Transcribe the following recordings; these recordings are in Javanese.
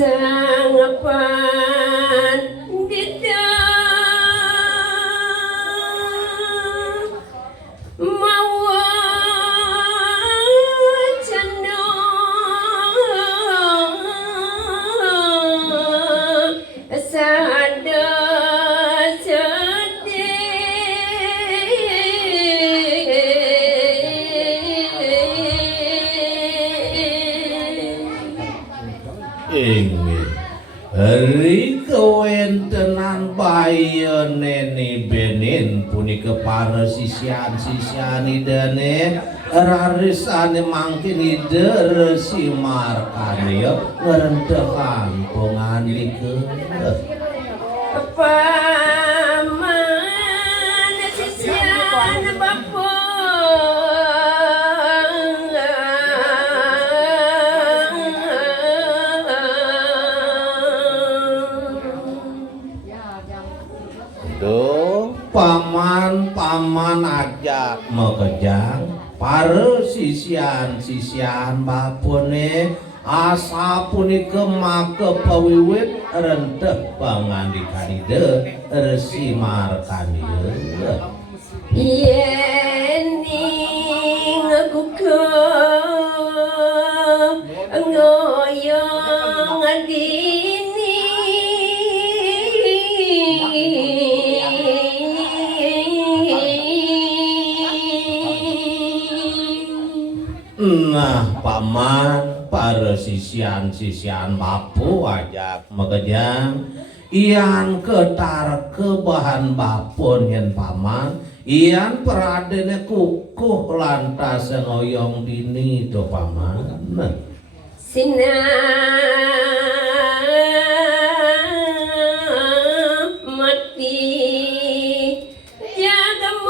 sangapan dita mawa canda sada Hari kewentenan bayi neni benin punika para sisian idane rarisane mangkin ide resi markane ngerentekan pengandike paman sisian bapa paman ajak mekejang para sisian bapune asa punika make pawiwit renteh pangandikanide resi markanide yen ngaguka ngoyong adini nah paman para sisian bapu ajak mekejang ian ketar kebahan bapun yen paman ian peradene kukuh lantas ngoyong dini do paman mati jaga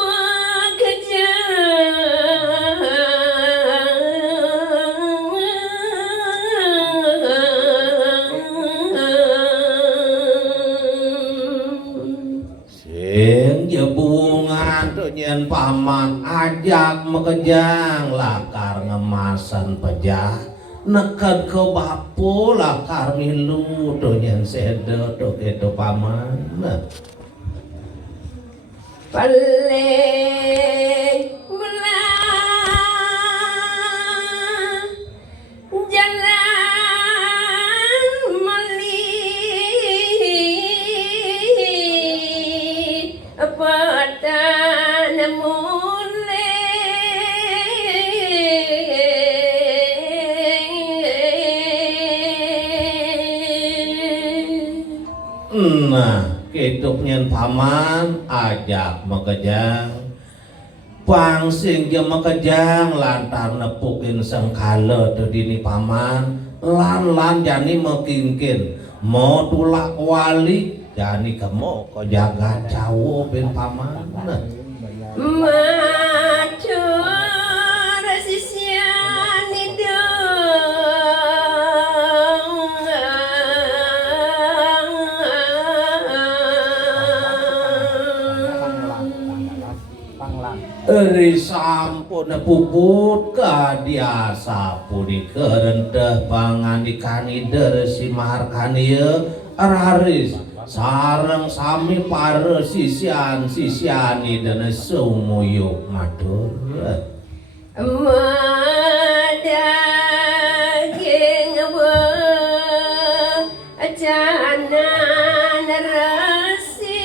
jebungan tuh nyen paman ajak mekejang lakar ngemasan pejah neken ke bapu lakar milu tuh nyen sedo tuh itu paman paling melang jalan meli patan mule nah ketupnya paman ajak mekejang pangsing je mekejang lantar nepukin sengkala tuh dini paman lan jani mekingkin mau tulak wali jani kemo ko jaga cawo ben paman matur sisian eri sampun puput kadiasa punika renteh pangandikani deresi maharkanieu raris sareng sami para sisiani dan sumuyuk matur madaging acanan rasi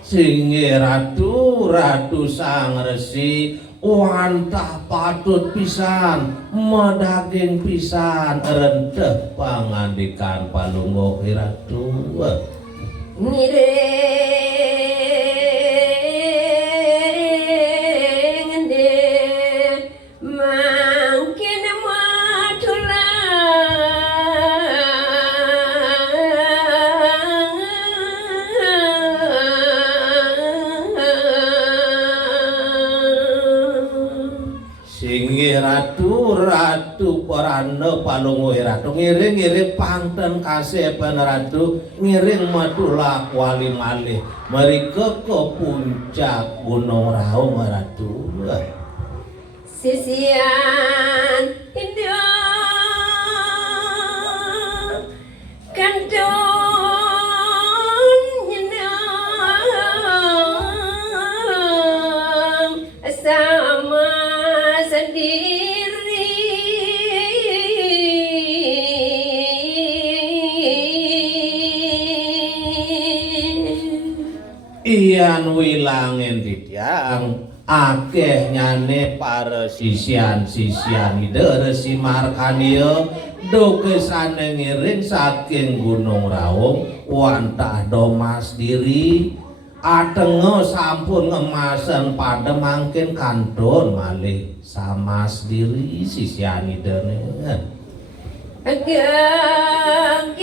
singe ratu sang resi wantah patut pisan medaging pisan renteh pangandikan palungguh ratu mireng de mangkin Ratu parana palunguhe ratu ngiring pangten kasepen ratu ngiring matulak wali malih mriko ke puncak Gunung Raung ratu. Sisian indah kantong nyenang sama sendiri Iyan wilangin tityang akeh nyane para sisian-sisian ide Resi Markandeya dokesane ngiring saking Gunung Raung wantah domas diri atengo sampun ngemasen pada mangkin kantun malih samas diri sisian idene agak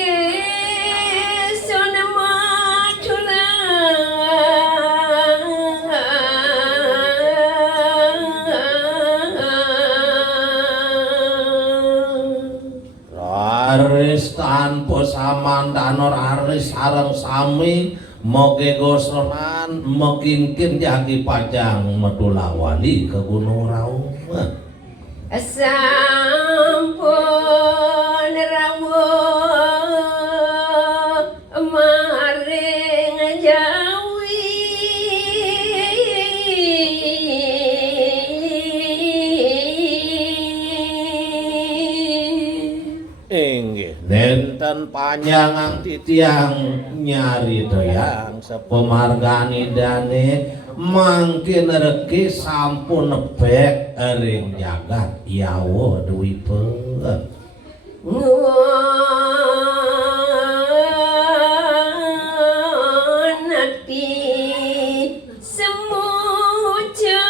aris tanpa samantanor aris sareng sami moge gosonan mekingkin jagi pajang medula wali ke Gunung Raung sampun rawuh maring jawi inggih nenten panjangang titiang nyari doyang sepemargani dane mangkin reki sampun nebek ring jagat yawa duwipun nuwun ati semuja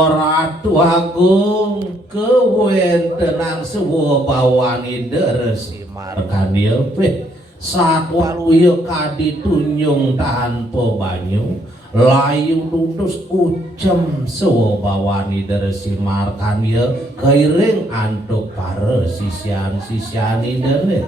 Ratu Agung kewentenan sewo bawani Resi Markandeya satwaluya kaditunyung tanpa banyu layu lutus ucem sewo bawani Resi Markandeya kairing antuk para sisian-sisian idene